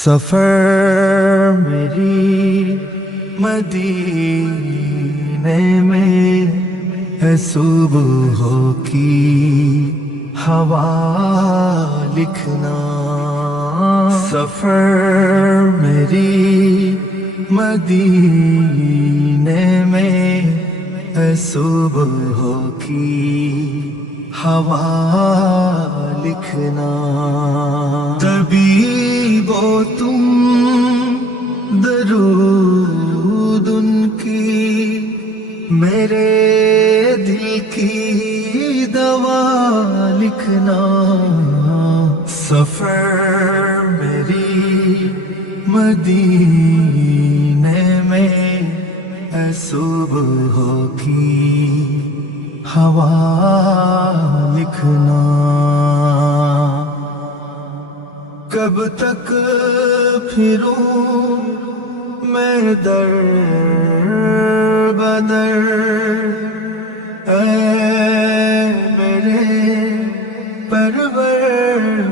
سفر میری مدینے میں ہے صبح کی ہوا لکھنا. سفر میری مدینے میں ہے صبح کی ہوا لکھنا. طبیب و تم درود ان کی میرے دل کی دوا لکھنا. سفر میری مدینے میں ہے صبح کی ہوا لکھنا. کب تک پھروں میں در بدر اے میرے پروردگار.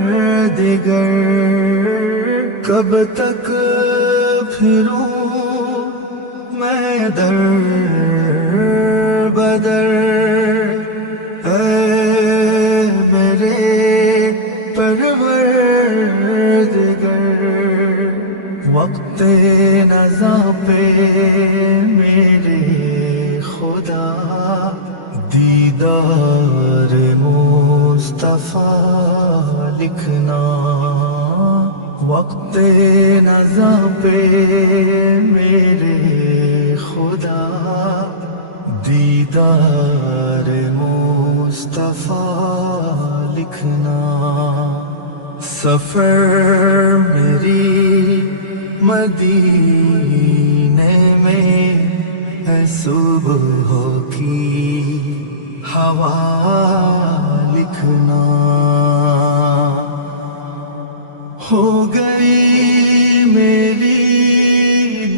کب تک پھروں میں در بدر اے میرے پروردگار. وقت نزا پہ میرے خدا دیدار مصطفیٰ لکھنا. وقت نزا پہ میرے خدا دیدار مصطفیٰ لکھنا. سفر میری مدینے میں ہے صبح کی ہوا لکھنا. ہو گئی میری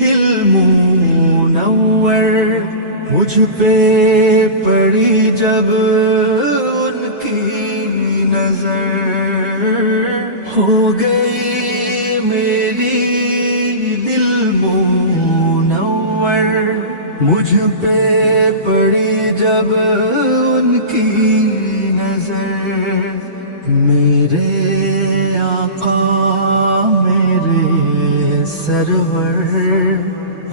دل منور مجھ پہ پڑی جب ان کی نظر. ہو گئی میری دل منور مجھ پہ پڑی جب ان کی نظر. میرے آقا میرے سرور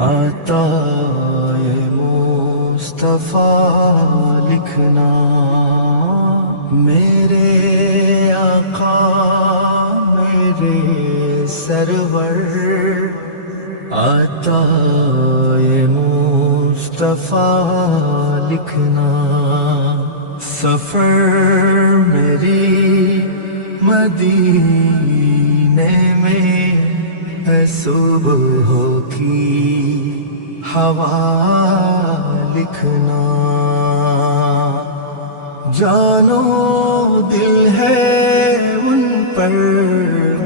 عطائے مصطفیٰ لکھنا. میرے آقا میرے سرور عطائے مصطفیٰ لکھنا. سفر میری مدینے میں ہے صبح کی ہوا لکھنا. جانو دل ہے ان پر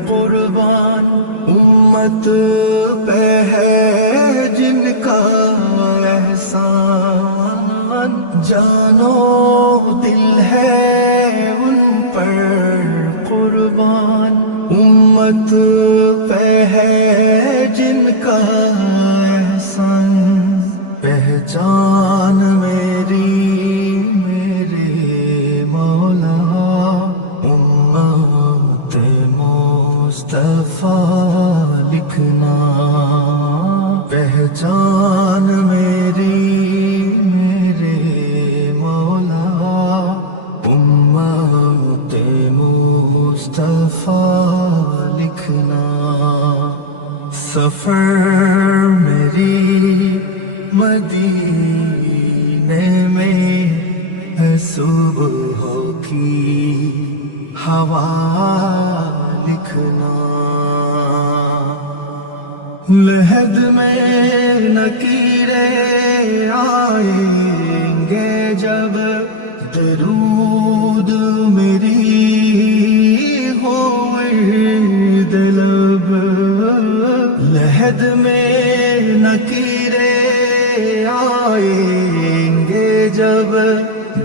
قربان امت پہ ہے جن کا احسان. جانو دل ہے ان پر قربان امت پہ ہے جن کا احسان. پہچان میری میرے مولا امت مصطفیٰ لکھنا. پہچان میری میرے مولا امت مصطفیٰ لکھنا. سفر میری مدینے میں ہے صبح کی ہوا لکھنا. لحد میں نکیرے آئیں گے جب درود میری ہو ورد لب. لحد میں نکیرے آئیں گے جب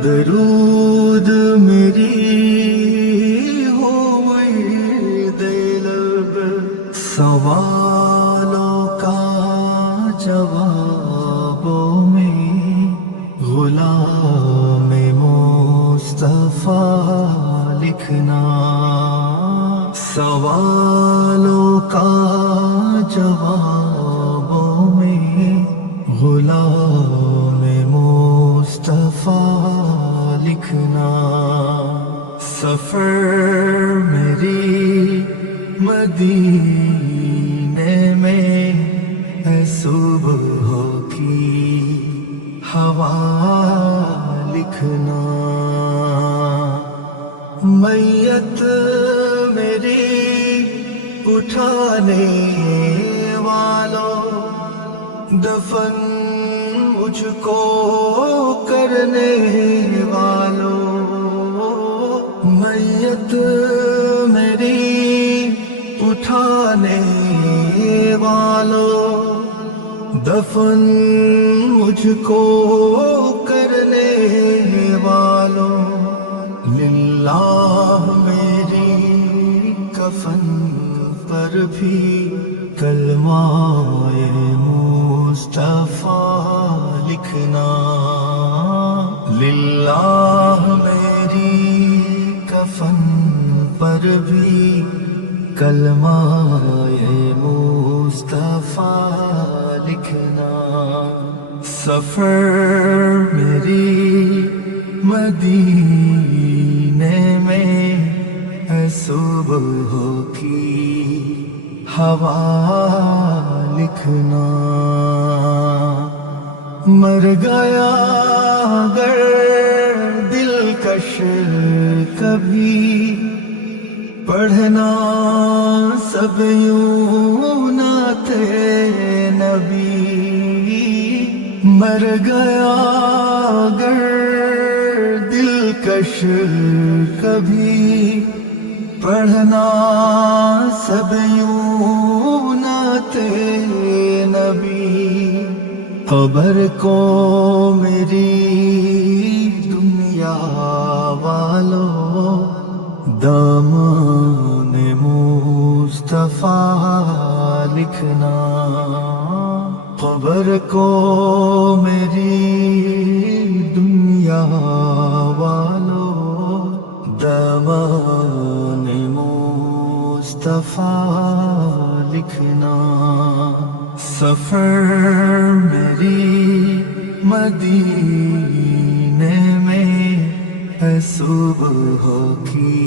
درود میری ہو ورد لب. سوالوں کا جوابوں میں غلام مصطفیٰ لکھنا، سوالوں کا جوابوں میں غلام مصطفیٰ لکھنا، سفر میری مدینے میں ہے صبح کی ہوا لکھنا، میت میری اٹھانے والوں، دفن مجھ کو کرنے والوں، میت میری اٹھانے والوں، دفن مجھ کو کرنے والوں، للہ میری کفن پر بھی کلمہ مصطفیٰ لکھنا، للہ میری کفن پر بھی کلمہ مصطفیٰ لکھنا، سفر میری مدینے میں ہے صبح کی ہوا لکھنا، مر گیا اگر دلکش کبھی، پڑھنا سب یوں نعت نبی، مر گیا اگر دلکش کبھی، پڑھنا سب یوں نعت نبی، خبر کو میری دنیا والوں، دامن مصطفیٰ لکھنا، خبر کو میری دنیا والوں، دامن مصطفیٰ لکھنا، سفر میری مدینے میں ہے صبح کی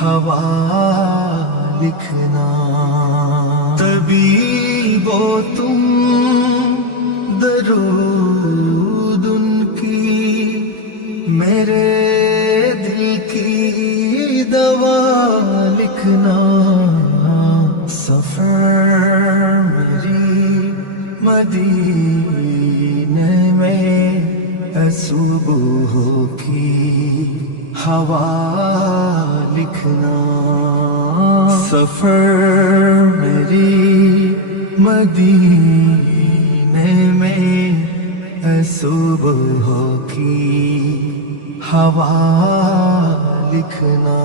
ہوا لکھنا، طبیبو تم درود ان کی، میرے دل کی دوا لکھنا، سفر میری مدینے میں ہے صبح کی ہوا لکھنا، سفر میری مدینے میں ہے صبح کی ہوا لکھنا۔